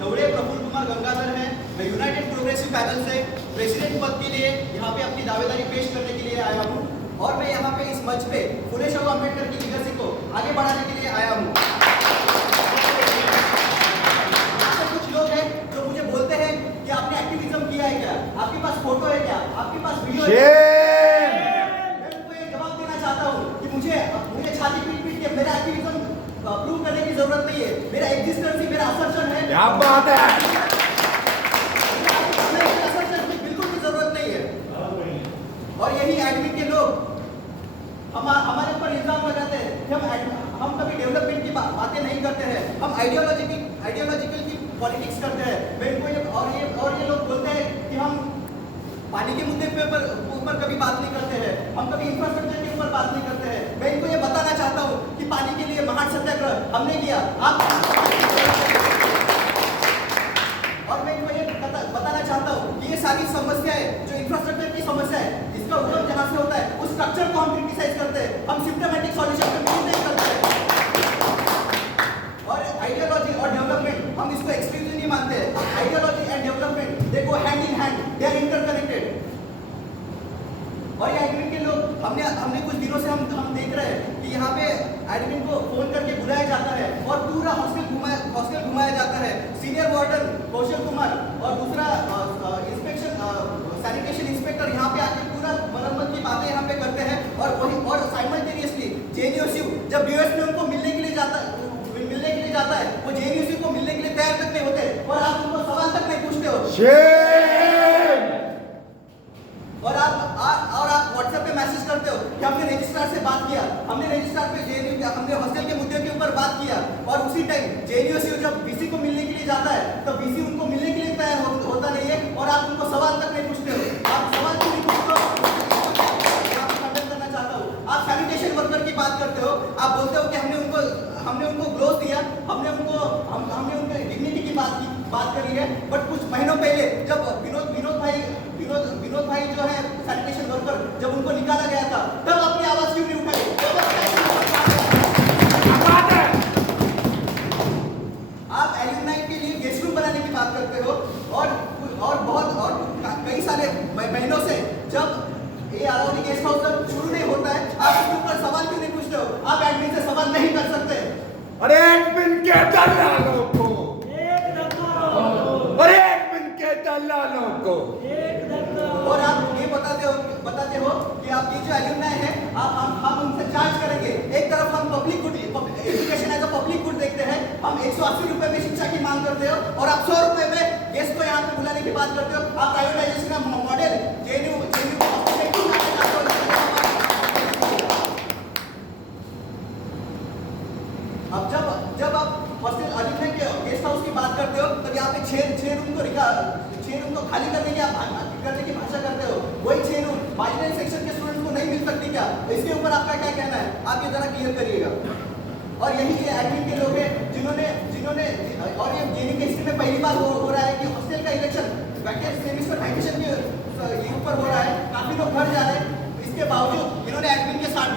दौड़े प्रफुल्ल कुमार गंगाधर हैं। मैं यूनाइटेड प्रोग्रेसिव पैनल से प्रेसिडेंट पद के लिए यहाँ पे अपनी दावेदारी पेश करने के लिए आया हूँ और मैं यहाँ पे इस मंच पे फुले शाहू अम्बेडकर की लीगेसी को आगे बढ़ाने के लिए आया हूँ। कुछ लोग हैं जो मुझे बोलते हैं कि आपने एक्टिविज्म किया है क्या, आपके पास फोटो है क्या, आपके पास वीडियो है क्या? मैं उनको ये जवाब देना चाहता हूँ कि मुझे छाती पीट पीट के मेरा एक्टिविज्म प्रूव करने की जरूरत नहीं है। मेरा एग्जिस्टेंस ही मेरा असर्शन है। क्या बात है? असर्शन की बिल्कुल भी जरूरत नहीं है। और यही एडमिन के लोग हमारे ऊपर इल्जाम लगाते हैं कि हम कभी डेवलपमेंट की बातें नहीं करते हैं, हम आइडियोलॉजिकल की पॉलिटिक्स करते हैं। मैं इनको ये लोग बोलते हैं कि हम पानी के मुद्दे पे ऊपर कभी बात नहीं करते हैं, हम कभी इंफ्रास्ट्रक्चर के ऊपर बात नहीं करते हैं। मैं इनको ये बताना चाहता हूँ कि पानी के लिए महान सत्याग्रह हमने किया, और मैं इनको ये बताना चाहता हूँ कि ये सारी समस्याएं जो इंफ्रास्ट्रक्चर की समस्या है, इसका उद्गम जहाँ से होता है उस स्ट्रक्चर को हम क्रिटिसाइज करते हैं, हम सिम्प्टोमेटिक सॉल्यूशन पे बिलीव नहीं करते हैं। और आइडियोलॉजी और डेवलपमेंट हम इसको एक्सक्लूसिव नहीं मानते हैं। Ideology and development they go hand in hand, they are interconnected. और ये एडमिन के लोग हमने कुछ दिनों से हम देख रहे हैं कि यहाँ पे एडमिन को फोन करके बुलाया जाता है और पूरा हॉस्टल घुमाया जाता है। सीनियर वार्डन कौशल कुमार और दूसरा सैनिटेशन इंस्पेक्टर यहाँ पे आके पूरा मरम्मत की बातें यहाँ पे करते हैं और साइमल्टेनियसली जेएनयू जब बीओएस में उनको मिलने के लिए जाता है वो जेएनयू को मिलने के लिए तैयार तक नहीं होते और आप उनको सवाल तक नहीं पूछते हो। और आप व्हाट्सएप पे मैसेज करते हो कि हमने रजिस्ट्रार से बात किया, हमने रजिस्ट्रार पे जेएनयू हमने हॉस्टल के मुद्दे के ऊपर बात किया। और उसी टाइम जेएनयू जब बीसी को मिलने के लिए जाता है तो बीसी उनको मिलने के लिए तैयार होता नहीं है और आप उनको सवाल तक नहीं पूछते हो। आप सवाल क्यों नहीं पूछते हो? खंडन करना चाहता हूँ। आप सैनिटेशन वर्कर की बात करते हो, आप बोलते हो कि हमने उनको ग्लोव दिया, हमने उनके डिग्निटी की बात करी है। बट कुछ महीनों पहले जब विनोद भाई जो है सैनिटेशन वर्कर, जब उनको निकाला गया था तब अपनी आवाज क्यों नहीं उठाई? आप एल्यूमनाई के लिए गेस्ट रूम बनाने की बात करते हो और कई सारे महीनों से जब ये अरावली गेस्ट हाउस जब शुरू नहीं होता है आप उसके ऊपर सवाल क्यों नहीं पूछते हो? आप एडमिन से सवाल नहीं कर सकते। अरे एडमिन के दलालों को, और आप ये बताते हो कि आप ये जो एल्यूमनाई है हम उनसे चार्ज करेंगे। एक तरफ हम public good education as a public good देखते हैं, हम 180 रुपए में शिक्षा की मांग करते हो और आप 100 रुपए में गेस्ट को यहाँ पे बुलाने की बात करते हो। आप प्राइवेटाइजेशन का मॉडल जेएनयू अब जब आप हॉस्टल एल्यूमनाई के गेस्ट हाउस की बात करते हो तब यहाँ पे 6 रूम को खाली करने की भाषा करते हो। वही 6 रूम मार्जिनल सेक्शन के स्टूडेंट्स को नहीं मिल सकती क्या? इसके ऊपर आपका क्या कहना है? आप ये जरा क्लियर करिएगा। और यही एडमिन के लोग हैं जिन्होंने और ये जेएनयू के हिस्ट्री में पहली बार हो रहा है कि हॉस्टल का इलेक्शन सेमेस्टर वैकेशन के ऊपर हो रहा है, काफी लोग घर जा रहे हैं। इसके बावजूद इन्होंने एडमिन के साथ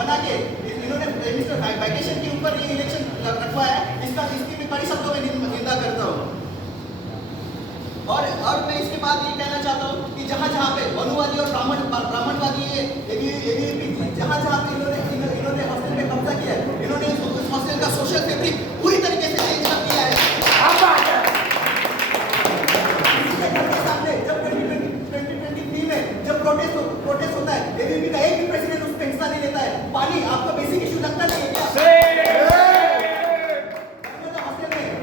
बना के इन्होंने सेमेस्टर वैकेशन के ऊपर ये इलेक्शन रखवाया है। इसकी भी कड़ी शब्दों में निंदा करता हूँ। और मैं इसके बाद ये कहना चाहता हूँ कि जहाँ पे मनुवादी और ब्राह्मणवादी जहाँ पे इन्होंने हॉस्टल में कब्जा किया है, इन्होंने उस हॉस्टल का सोशल फैब्रिक पूरी तरीके से चेंज कर दिया है। के सामने जब 2023 में जब प्रोटेस्ट होता है, एबीवीपी का एक भी प्रेसिडेंट उस पर हिस्सा नहीं लेता है। पानी आपका बेसिक इशू लगता नहीं है क्या?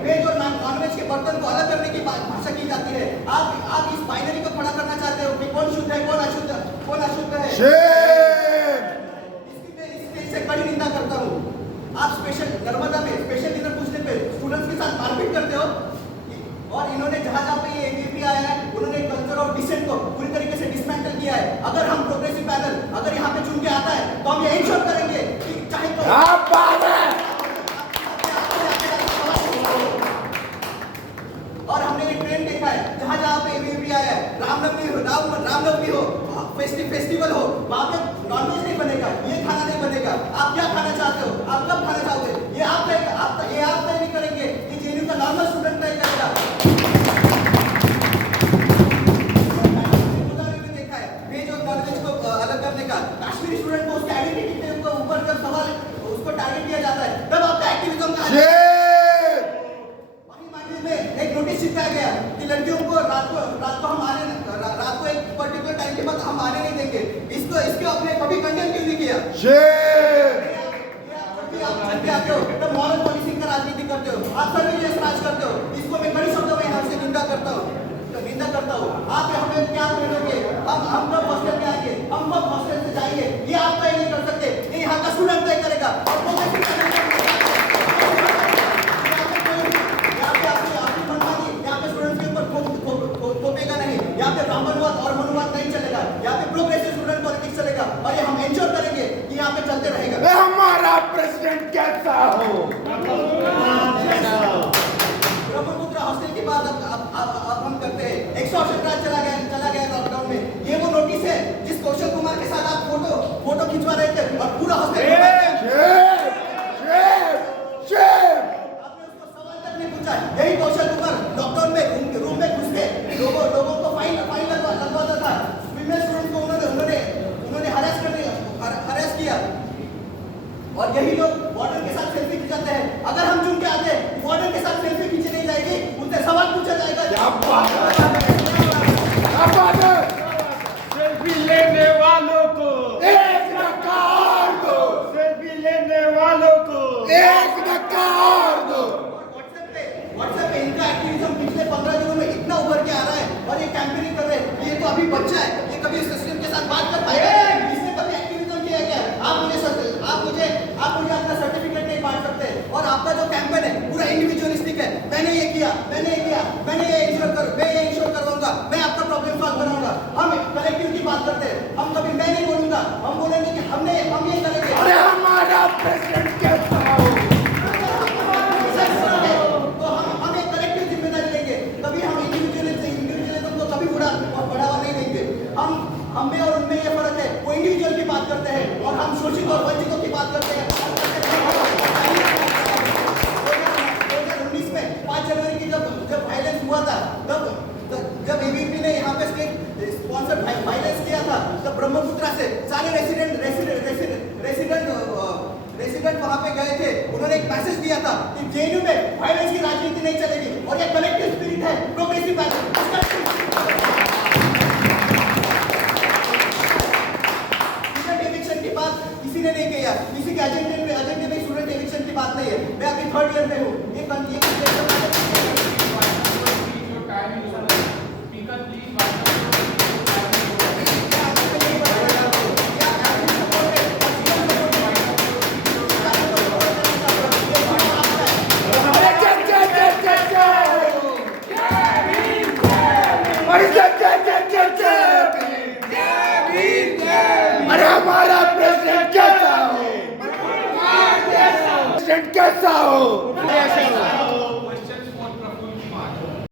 वेज और नॉनवेज के बर्तन को अलग करने की भाषा की जाती है। आप इस बाइनरी को खड़ा करना चाहते हो कि कौन शुद्ध है कौन अशुद्ध है। इससे कड़ी निंदा करता हूँ। आप स्पेशल नर्मदा में स्पेशल डिनर पूछने पे स्टूडेंट्स के साथ मारपीट करते हो और इन्होंने जहाँ पे ये एबीवीपी आया है उन्होंने कल्चर ऑफ डिसेंट को पूरी तरीके से डिसमेंटल किया है। अगर हम प्रोग्रेसिव पैनल अगर यहाँ पे चुन के आता है तो हम ये इंश्योर करेंगे कि चाहे और हमने ये ट्रेंड देखा है जहाँ पे एबीवीपी आया है, रामनवमी हो, फेस्टिवल हो, वहाँ पे नॉनवेज नहीं बनेगा, ये खाना नहीं बनेगा। आप क्या खाना चाहते हो? आप कब खाना चाहोगे? ये आप तय नहीं करेंगे। ये जेएनयू का नॉर्मल स्टूडेंट शेर जब भी आते हो तब मॉरल पॉलिसिंग का राजनीति करते हो, आप सर्विलेंस राज करते हो। इसको मैं बड़ी शब्दों में यहाँ से निंदा करता हूँ। आप हमें क्या बोलोगे? हम कब हॉस्टल में आएंगे, हम कब हॉस्टल से जाएंगे, ये आप तय नहीं कर सकते, ये यहाँ का स्टूडेंट तय करेगा। यहाँ पे आपकी मनमानी, यहाँ पे स्टूडेंट्स के ऊपर थोपेगा नहीं, यहाँ पे ब्राह्मणवाद और मनुवाद नहीं चलेगा, यहाँ पे प्रोग्रेसिव स्टूडेंट पॉलिटिक्स चलेगा और ये हम एंश्योर करेंगे कि यहाँ पे चलते रहेगा। हमारा प्रेसिडेंट कैसा हो? ब्रह्मपुत्र हॉस्टल की बात अब हम करते हैं। 168 रात चला गया लॉकडाउन में। ये वो नोटिस है जिस कौशल कुमार के साथ आप फोटो खिंचवा रहे थे और पूरा हॉस्टल आपने उसको सवाल तक नहीं पूछा। यही कौशल कुमार लॉकडाउन में रूम में घुस के लोगों को फाइन लगवाता था। फीमेल स्टूडेंट को उन्होंने हरास किया और यही लोग वार्डन के साथ सेल्फी खिंचाते हैं। अगर हम चुन के आते हैं वार्डन के साथ सेल्फी खींची नहीं जाएगी, उनसे सवाल पूछा जाएगा। सेल्फी लेने वालों को एक नकार दो, सेल्फी लेने वालों को एक नकार दो। व्हाट्सएप पे इनका एक्टिविज्म पिछले 15 दिनों में इतना उभर के आ रहा है और ये कैंपेनिंग कर रहे हैं। ये तो अभी बच्चा है, ये कभी सिस्टम के साथ बात कर पाएगा? इसने कभी एक्टिविज्म किया क्या? आप मुझे अपना सर्टिफिकेट नहीं बांट सकते और आपका जो कैंपेन है पूरा इंडिविजुअलिस्टिक है। मैंने ये किया, मैं ये इंश्योर करवाऊंगा, मैं आपका प्रॉब्लम सॉल्व बनाऊंगा। हम कलेक्टिव की बात करते हैं, हम कभी मैं नहीं बोलूंगा, हम बोलेंगे कि हम ये करेंगे। अरे हमारा प्रेसिडेंट कैसा हो? तो हम एक कलेक्टिव जिम्मेदारी लेंगे। कभी हम इंडिविजुअलिज्म को कभी बढ़ावा नहीं देंगे। हम में और उनमें ये फर्क है, वो इंडिविजुअल की बात करते हैं और हम शोषित और वंचितों की बात करते हैं। 2019 में 5 जनवरी की जब वायलेंस हुआ था, जब एबीपी ने यहाँ पे स्टेट स्पॉन्सर्ड वायलेंस किया था, तब ब्रह्मपुत्रा से सारे रेसिडेंट वहाँ पे गए थे। उन्होंने एक मैसेज दिया था कि जेएनयू में वायलेंस की राजनीति नहीं चलेगी और ये कलेक्टिव स्पिरिट है, प्रोग्रेसिव एविक्शन की बात किसी ने नहीं किया, किसी के एजेंडे में स्टूडेंट एविक्शन की बात नहीं है। मैं अभी 3rd ईयर में हूँ। अरे हमारा प्रेसिडेंट कैसा हो? प्रेसिडेंट कैसा हो?